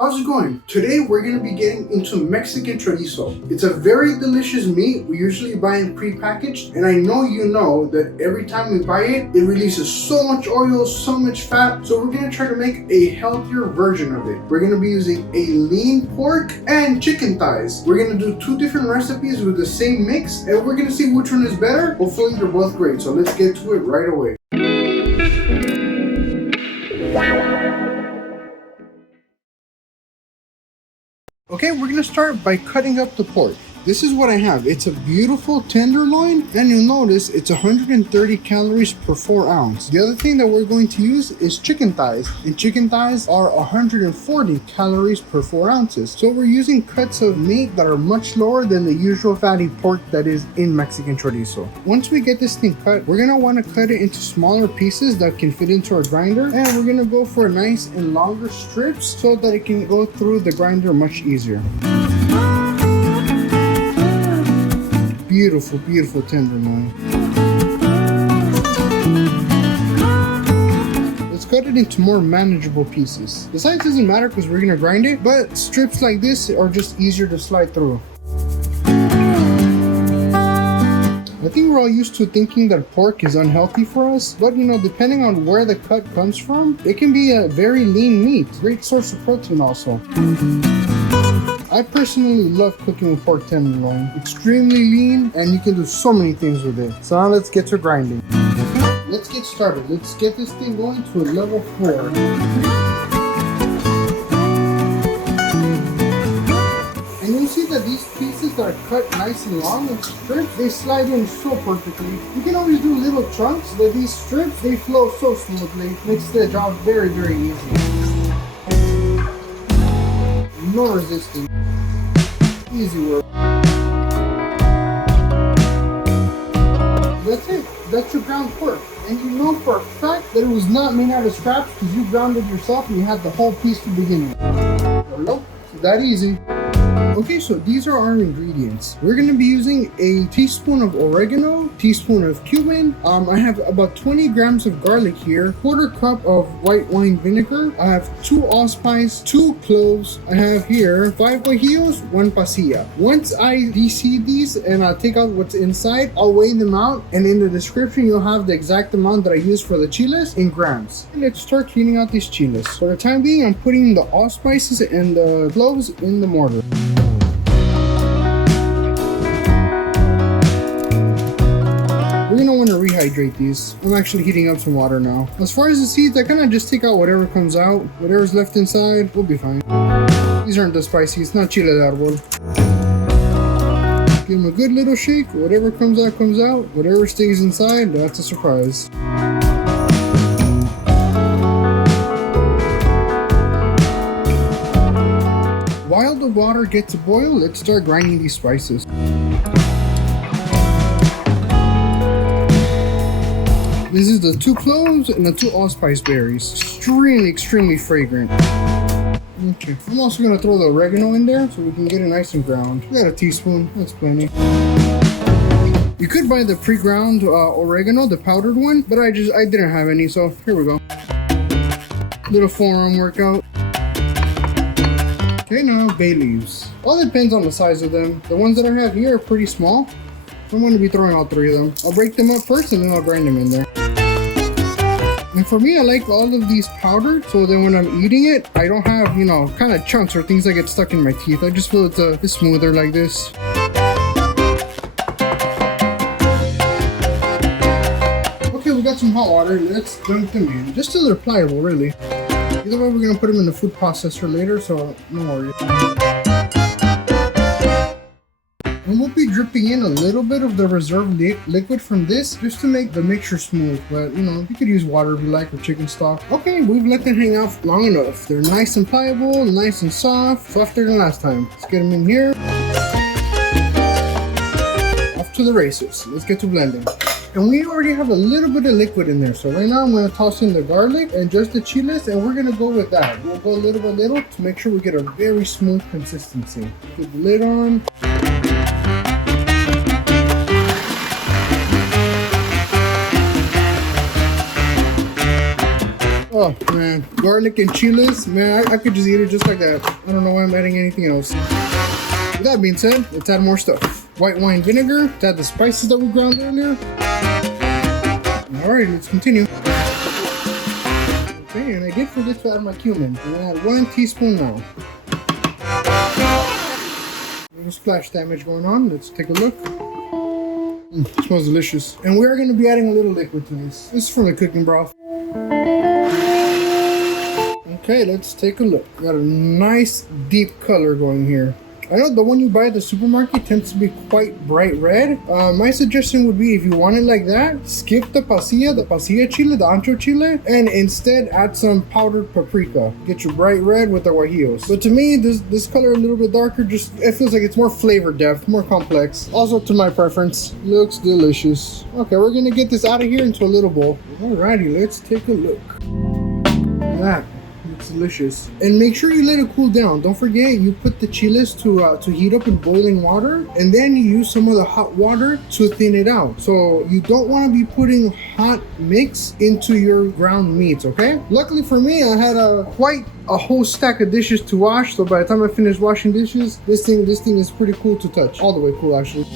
How's it going? Today we're going to be getting into Mexican chorizo. It's a very delicious meat. We usually buy it prepackaged, and I know you know that every time we buy it, it releases so much oil, so much fat. So we're going to try to make a healthier version of it. We're going to be using a lean pork and chicken thighs. We're going to do two different recipes with the same mix, and we're going to see which one is better. Hopefully they're both great. So let's get to it right away. Okay, we're gonna start by cutting up the pork. This is what I have. It's a beautiful tenderloin, and you'll notice it's 130 calories per 4 ounce. The other thing that we're going to use is chicken thighs, and chicken thighs are 140 calories per 4 ounces. So we're using cuts of meat that are much lower than the usual fatty pork that is in Mexican chorizo. Once we get this thing cut, we're gonna want to cut it into smaller pieces that can fit into our grinder, and we're gonna go for nice and longer strips so that it can go through the grinder much easier. Beautiful, beautiful tenderloin. Let's cut it into more manageable pieces. The size doesn't matter because we're gonna grind it, but strips like this are just easier to slide through. I think we're all used to thinking that pork is unhealthy for us, but depending on where the cut comes from, it can be a very lean meat. Great source of protein also. I personally love cooking with pork tenderloin. Extremely lean, and you can do so many things with it. So now let's get to grinding. Let's get started. Let's get this thing going to a level 4. And you'll see that these pieces that are cut nice and long in strips, they slide in so perfectly. You can always do little chunks, but these strips, they flow so smoothly. Makes the job very, very easy. No resistance. Easy work. That's it. That's your ground pork. And you know for a fact that it was not made out of scraps because you ground it yourself and you had the whole piece to begin with. Nope. It's that easy. Okay, so these are our ingredients. We're going to be using a teaspoon of oregano, teaspoon of cumin. I have about 20 grams of garlic here, quarter cup of white wine vinegar. I have 2 allspice, 2 cloves. I have here 5 guajillos, 1 pasilla. Once I de-seed these and I take out what's inside, I'll weigh them out, and in the description you'll have the exact amount that I use for the chiles in grams. And let's start cleaning out these chiles. For the time being, I'm putting the allspices and the cloves in the mortar. We're gonna want to rehydrate these. I'm actually heating up some water now. As far as the seeds, I kind of just take out whatever comes out. Whatever's left inside, we'll be fine. These aren't the spicy, it's not chile de árbol. Give them a good little shake. Whatever comes out, comes out. Whatever stays inside, that's a surprise. While the water gets to boil, let's start grinding these spices. This is the 2 cloves and the 2 allspice berries. Extremely fragrant. Okay, I'm also gonna throw the oregano in there so we can get it nice and ground. We got a teaspoon, that's plenty. You could buy the pre-ground oregano, the powdered one, but I didn't have any, so here we go. Little forearm workout. Okay, now bay leaves. All depends on the size of them. The ones that I have here are pretty small. I'm going to be throwing all 3 of them. I'll break them up first and then I'll grind them in there. And for me, I like all of these powdered, so then when I'm eating it, I don't have, kind of chunks or things that get stuck in my teeth. I just feel it's smoother like this. Okay, we got some hot water. Let's dunk them in. Just till they're pliable, really. Either way, we're going to put them in the food processor later, so no worries. And we'll be dripping in a little bit of the reserve liquid from this just to make the mixture smooth. But, you could use water if you like, or chicken stock. Okay, we've let them hang out long enough. They're nice and pliable, nice and soft, softer than last time. Let's get them in here. Off to the races. Let's get to blending. And we already have a little bit of liquid in there. So right now I'm going to toss in the garlic and just the chiles, and we're going to go with that. We'll go little by little to make sure we get a very smooth consistency. Put the lid on. Oh man, garlic and chiles, man, I could just eat it just like that. I don't know why I'm adding anything else. With that being said, let's add more stuff. White wine vinegar, let's add the spices that we ground earlier. Alright, let's continue. Okay, and I did forget to add my cumin. I'm gonna add 1 teaspoon now. Little splash damage going on. Let's take a look. It smells delicious. And we are going to be adding a little liquid to this. This is from the cooking broth. Okay, let's take a look. Got a nice deep color going here. I know the one you buy at the supermarket tends to be quite bright red. My suggestion would be, if you want it like that, skip the pasilla chile, the ancho chile, and instead add some powdered paprika. Get your bright red with the guajillos. But to me, this color a little bit darker, just it feels like it's more flavor depth, more complex. Also to my preference. Looks delicious. Okay, we're gonna get this out of here into a little bowl. Alrighty, let's take a look. That. It's delicious. And make sure you let it cool down. Don't forget, you put the chiles to heat up in boiling water, and then you use some of the hot water to thin it out. So you don't want to be putting hot mix into your ground meats, okay? Luckily for me, I had quite a whole stack of dishes to wash, so by the time I finish washing dishes, this thing is pretty cool to touch. All the way cool, actually.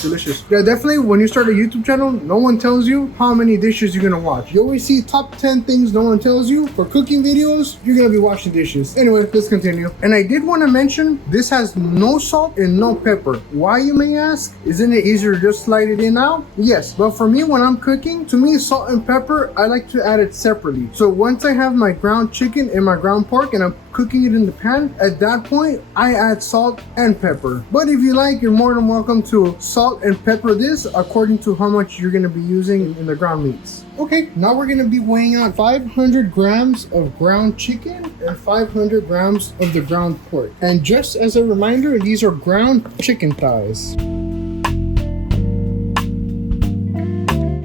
Delicious. Yeah, definitely when you start a YouTube channel, no one tells you how many dishes you're gonna watch. You always see top 10 things no one tells you. For cooking videos, you're gonna be washing dishes. Anyway, let's continue. And I did want to mention, this has no salt and no pepper. Why, you may ask? Isn't it easier to just slide it in now? Yes, but for me, when I'm cooking, to me, salt and pepper, I like to add it separately. So once I have my ground chicken and my ground pork and I'm cooking it in the pan, at that point, I add salt and pepper. But if you like, you're more than welcome to salt and pepper this according to how much you're gonna be using in the ground meats. Okay, now we're gonna be weighing out 500 grams of ground chicken and 500 grams of the ground pork. And just as a reminder, these are ground chicken thighs.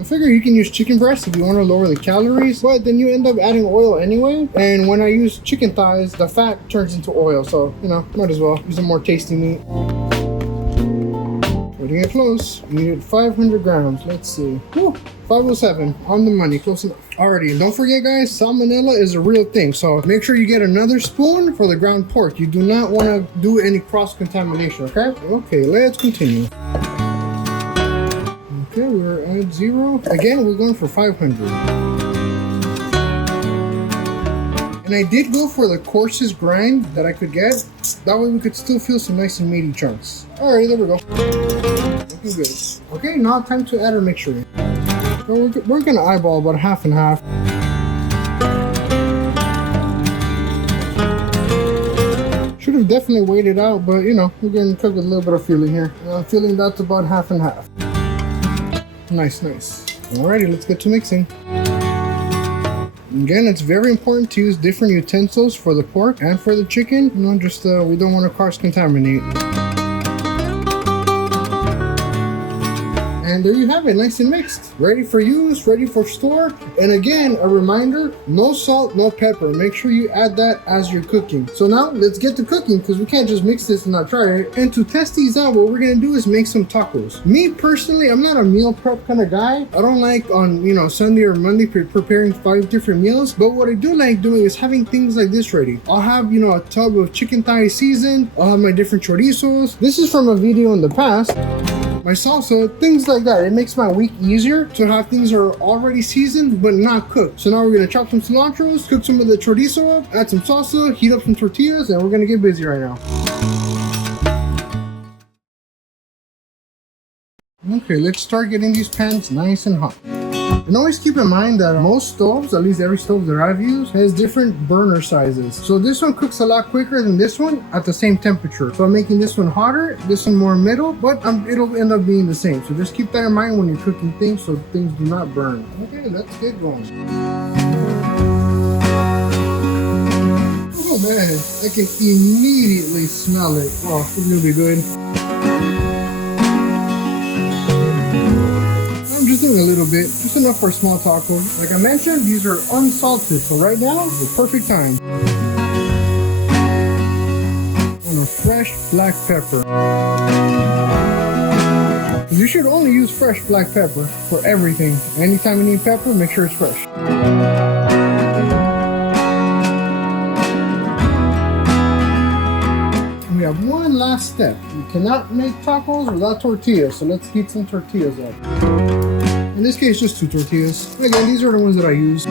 I figure you can use chicken breast if you want to lower the calories, but then you end up adding oil anyway. And when I use chicken thighs, the fat turns into oil, so you know, might as well use a more tasty meat. Getting it close. You needed 500 grams. Let's see. Whew, 507 on the money, close enough. Alrighty, and don't forget, guys, salmonella is a real thing, so make sure you get another spoon for the ground pork. You do not want to do any cross-contamination, okay? Okay, let's continue. Okay, we're at 0. Again, we're going for 500. And I did go for the coarsest grind that I could get. That way we could still feel some nice and meaty chunks. Alright, there we go. Looking good. Okay, now time to add our mixture. So we're gonna eyeball about half and half. Should have definitely weighed it out, but you know, we're gonna cook with a little bit of feeling here. I'm feeling that's about half and half. Nice, nice. Alrighty, let's get to mixing. Again, it's very important to use different utensils for the pork and for the chicken. You know, just we don't want to cross-contaminate. And there you have it, nice and mixed. Ready for use, ready for store. And again, a reminder, no salt, no pepper. Make sure you add that as you're cooking. So now let's get to cooking, because we can't just mix this and not try it. And to test these out, what we're gonna do is make some tacos. Me personally, I'm not a meal prep kind of guy. I don't like on, you know, Sunday or Monday preparing 5 different meals. But what I do like doing is having things like this ready. I'll have, you know, a tub of chicken thigh seasoned. I'll have my different chorizos. This is from a video in the past. My salsa, things like that. It makes my week easier to have things that are already seasoned but not cooked. So now we're gonna chop some cilantros, cook some of the chorizo up, add some salsa, heat up some tortillas, and we're gonna get busy right now. Okay, let's start getting these pans nice and hot. And always keep in mind that most stoves, at least every stove that I've used, has different burner sizes. So this one cooks a lot quicker than this one at the same temperature. So I'm making this one hotter, this one more middle, but it'll end up being the same. So just keep that in mind when you're cooking things so things do not burn. Okay, let's get going. Oh man, I can immediately smell it. Oh, it's gonna be good. Just doing a little bit, just enough for a small taco. Like I mentioned, these are unsalted, so right now is the perfect time. On a fresh black pepper. You should only use fresh black pepper for everything. Anytime you need pepper, make sure it's fresh. have one last step. You cannot make tacos without tortillas, so let's heat some tortillas up. In this case, just 2 tortillas. Again, these are the ones that I use.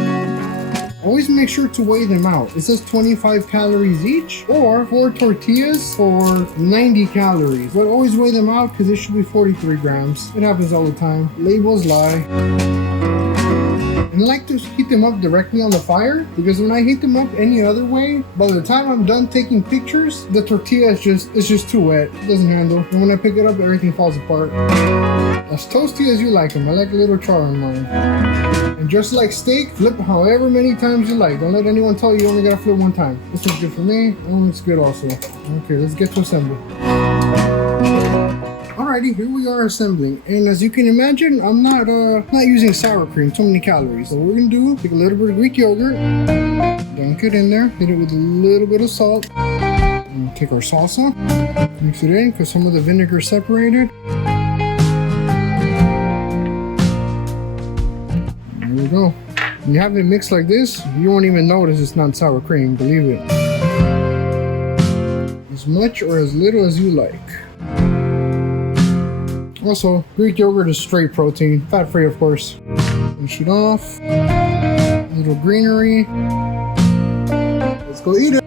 Always make sure to weigh them out. It says 25 calories each, or 4 tortillas for 90 calories. But always weigh them out because it should be 43 grams. It happens all the time. Labels lie. And I like to heat them up directly on the fire because when I heat them up any other way, by the time I'm done taking pictures, the tortilla is just too wet. It doesn't handle. And when I pick it up, everything falls apart. As toasty as you like them. I like a little char on mine. And just like steak, flip however many times you like. Don't let anyone tell you only gotta flip one time. This looks good for me. That one looks good also. Okay, let's get to assembly. Alrighty, here we are assembling. And as you can imagine, I'm not using sour cream, too many calories. So what we're gonna do, take a little bit of Greek yogurt, dunk it in there, hit it with a little bit of salt. And take our salsa, mix it in because some of the vinegar separated. There we go. When you have it mixed like this, you won't even notice it's not sour cream, believe it. As much or as little as you like. Also, Greek yogurt is straight protein, fat-free of course. Finish it off. A little greenery. Let's go eat it.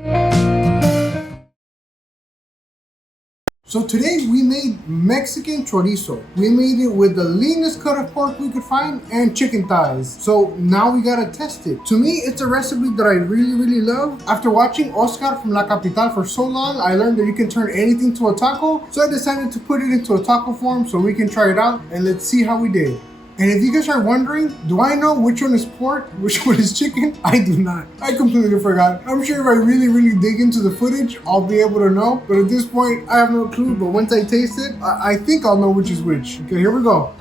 So today we made Mexican chorizo. We made it with the leanest cut of pork we could find and chicken thighs. So now we gotta test it. To me, it's a recipe that I really love. After watching Oscar from La Capital for so long, I learned that you can turn anything to a taco. So I decided to put it into a taco form so we can try it out and let's see how we did. And if you guys are wondering, do I know which one is pork, which one is chicken? I do not. I completely forgot. I'm sure if I really dig into the footage, I'll be able to know. But at this point, I have no clue. But once I taste it, I think I'll know which is which. Okay, here we go.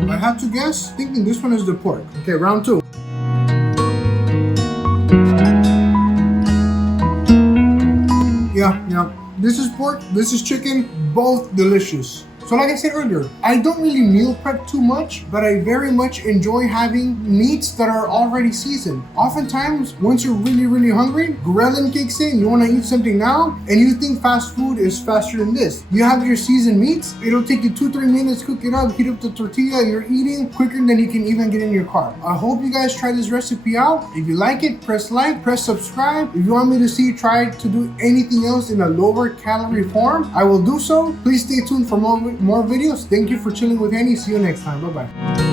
If I had to guess, thinking this one is the pork. Okay, round 2. Yeah. This is pork, this is chicken, both delicious. So like I said earlier, I don't really meal prep too much, but I very much enjoy having meats that are already seasoned. Oftentimes, once you're really hungry, ghrelin kicks in, you want to eat something now, and you think fast food is faster than this. You have your seasoned meats, it'll take you 2-3 minutes, cook it up, heat up the tortilla, and you're eating quicker than you can even get in your car. I hope you guys try this recipe out. If you like it, press like, press subscribe. If you want me to try to do anything else in a lower calorie form, I will do so. Please stay tuned for more videos. Thank you for chilling with Henny. See you next time. Bye-bye.